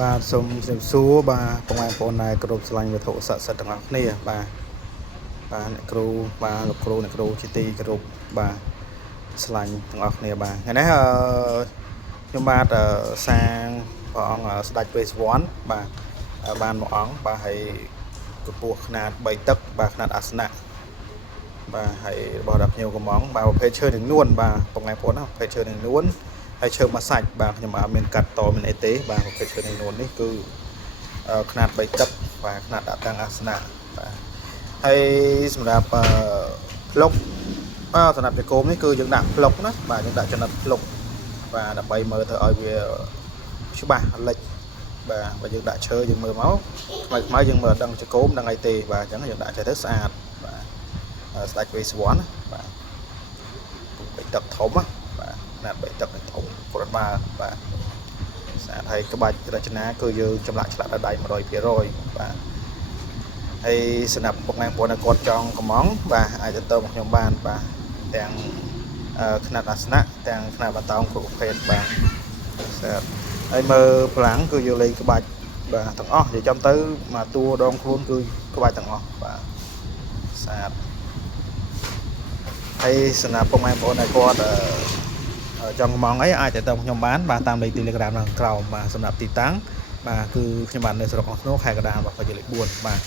បាទសូមជម្រាបសួរបាទបងប្អូនដែលគោរពស្រឡាញ់វត្ថុស័ក្តិសិទ្ធិទាំងអស់គ្នាបាទអ្នកគ្រូបាទលោកគ្រូអ្នកគ្រូជាទីគោរពបាទស្រឡាញ់ទាំងអស់គ្នាបាទថ្ងៃនេះខ្ញុំបាទសាងព្រះអង្គស្ដេចវេស្សវណ្ណបាទបានមួយអង្គបាទហើយកម្ពស់ຂະຫນាត3តឹកបាទຂະຫນាតអាសនៈបាទហើយរបស់ដល់ភ្ញៀវកំងបាទប្រភេទឈើនឹងនួនបាទបងប្អូនណាប្រភេទឈើនឹងនួនហើយឈើមួយសាច់បាទខ្ញុំអត់មានកាត់តមានអីទេបាទប្រភេទឈើនឹងនួននេះគឺຂະຫນាត3តឹកបាទຂະຫນាតដាក់តាំងអាសនៈបាទហើយសម្រាប់ផ្លុកសម្រាប់ចង្គមនេះគឺយើងដាក់ផ្លុកណាបាទយើងដាក់ចំណិតផ្លុកបាទដើម្បីមើលទៅឲ្យវាច្បាស់លិចបាទបើយើងដាក់ឈើយើងមើលមកថ្មីយើងមើលដឹងចង្គមដឹងអីទេបាទអញ្ចឹងយើងដាក់ចេះទៅស្អាតបាទស្ដេចវេស្សវណ្ណបាទ3តឹកធំបាទຂະຫນាត3តឹកធំព្រាត់បាទស្អាតហើយក្បាច់រចនាគឺយើងចម្លាក់ឆ្លាក់ដោយដៃ 100% បាទហើយសម្រាប់បងប្អូនដែលគាត់ចង់កំងបាទអាចទៅមកខ្ញុំបានបាទទាំងຂະຫນាតអាសនៈទាំងຂະຫນាតបតោងគ្រប់ប្រភេទបាទស្អាតហើយមើលប្រឡាំងគឺយើងលេងក្បាច់បាទទាំងអស់និយាយចំទៅមកតួដងខ្លួនគឺក្បាច់ទាំងអស់បាទស្អាតហើយសម្រាប់បងប្អូនដែលគាត់ចង់កំងអីអាចទៅខ្ញុំបានបាទតាមលេខ Telegram ខាងក្រោមបាទសម្រាប់ទីតាំងបាទគឺខ្ញុំបាននៅស្រុកអង្គរខេត្តកណ្ដាលបាទលេខ4បាទ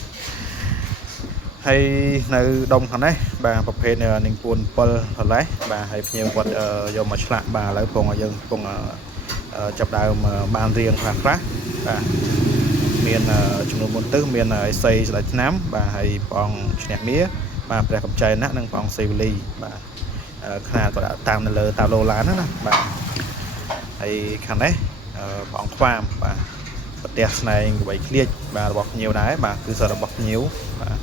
ហើយនៅដុំខាងនេះបាទប្រភេទនឹងពួន7កន្លេះបាទហើយភ្ញៀវគាត់យកមកឆ្លាក់បាទឥឡូវពងឲ្យយើងពងចាប់ដើមបានរៀងខ្លះបាទមានចំនួនមុនទៅមានអេសីស្ដេចឆ្នាំបាទហើយព្រះអង្គឈ្នះមាបាទព្រះកំចៃណានិងព្រះអង្គសេវលីបាទຂະຫນាតក៏ដាក់តាមនៅលើតាឡូឡានណាបាទហើយខាងនេះព្រះអង្គខ្វាមបាទប្រទេសស្នែងក្បីក្លៀចបាទរបស់ភ្ញៀវដែរបាទគឺសិស្សរបស់ភ្ញៀវបាទ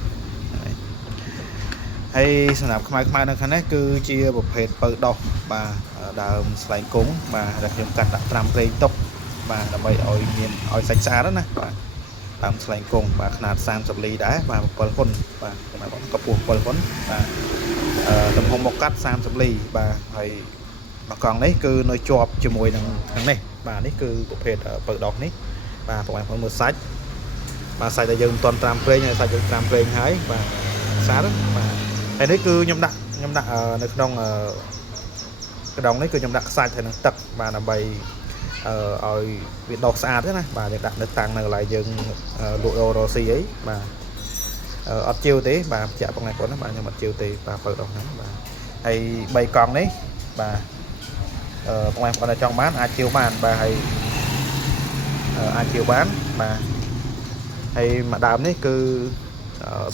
ហើយសម្រាប់ខ្មៅនៅខាងនេះគឺជាប្រភេទពៅដោះបាទដើមស្លែងគង់បាទដែលខ្ញុំកាត់ដាក់ត្រាំប្រេងទុកបាទដើម្បីឲ្យមានឲ្យសាច់ស្អាតណាបាទដើមស្លែងគង់បាទຂະຫນាត30លីដែរបាទ7ហ៊ុនបាទកម្ពស់7ហ៊ុនបាទទំហំមកកាត់30លីបាទហើយមកកង់នេះគឺនៅជាប់ជាមួយនឹងខាងនេះបាទនេះគឺប្រភេទពៅដោះនេះបាទបងប្អូនមើលសាច់បាទសាច់ដែលយើងមិនទាន់ត្រាំប្រេងហើយសាច់យើងត្រាំប្រេងហើយបាទស្អាតបាទហើយនេះគឺខ្ញុំដាក់នៅក្នុងកណ្ដុងនេះគឺខ្ញុំដាក់ខ្សាច់ហើយនឹងទឹកបាទដើម្បីឲ្យវាដុះស្អាតទេណាបាទយើងដាក់នៅតាំងនៅកន្លែងយើងលក់រស៊ីអីបាទអត់ជាវទេបាទចាក់បងប្អូនណាបាទខ្ញុំអត់ជាវទេបាទពៅដោះហ្នឹងបាទហើយ3កង់នេះបាទបងប្អូនដែលចង់បានអាចជាវបានបាទហើយអាចជាវបានបាទហើយមួយដើមនេះគឺ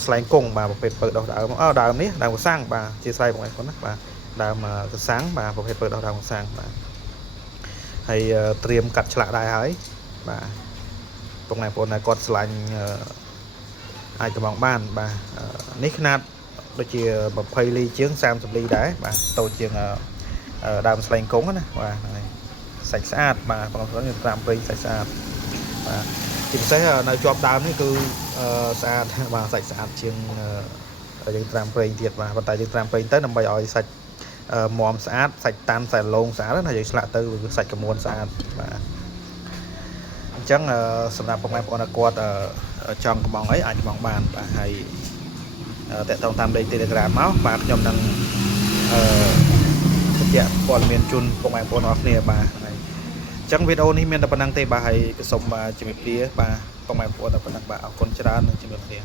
ស្លែងគង់បាទប្រភេទពៅដោះដើមនេះដើមកសាំងបាទជាស្រ័យបងប្អូនណាបាទដើមកសាំងបាទប្រភេទពៅដោះដើមកសាំងបាទហើយត្រៀមកាត់ឆ្លាក់ដែរហើយបាទបងប្អូនដែលគាត់ឆ្លាញ់អាចកំងបានបាទនេះຂະຫນាតដូចជា20លីជាង30លីដែរបាទតូចជាងដើមស្លែងគង់ណាបាទហ្នឹងហើយសាច់ស្អាតបាទបងប្អូនយើងត្រាំប្រេងសាច់ស្អាតបាទជាពិសេសនៅជាប់ដើមនេះគឺស្អាតបាទសាច់ស្អាតជាងយើងត្រាំប្រេងទៀតបាទប៉ុន្តែយើងត្រាំប្រេងទៅដើម្បីឲ្យសាច់មាំស្អាតសាច់តាន់សាច់ឡងស្អាតណាយើងឆ្លាក់ទៅគឺសាច់កមួនស្អាតបាទអញ្ចឹងសម្រាប់បងប្អូនគាត់ចង់កំងអីអាចកំងបានបាទហើយតេតងតាមលេខ Telegram មកបាទខ្ញុំនឹងបញ្ជាក់ព័ត៌មានជូនបងប្អូនអរគ្នាបាទហើយអញ្ចឹងវីដេអូនេះមានតែប៉ុណ្្នឹងទេបាទហើយសូមជម្រាបលាបាទបងប្អូនតែប៉ុណ្្នឹងបាទអរគុណច្រើននិងជម្រាបលា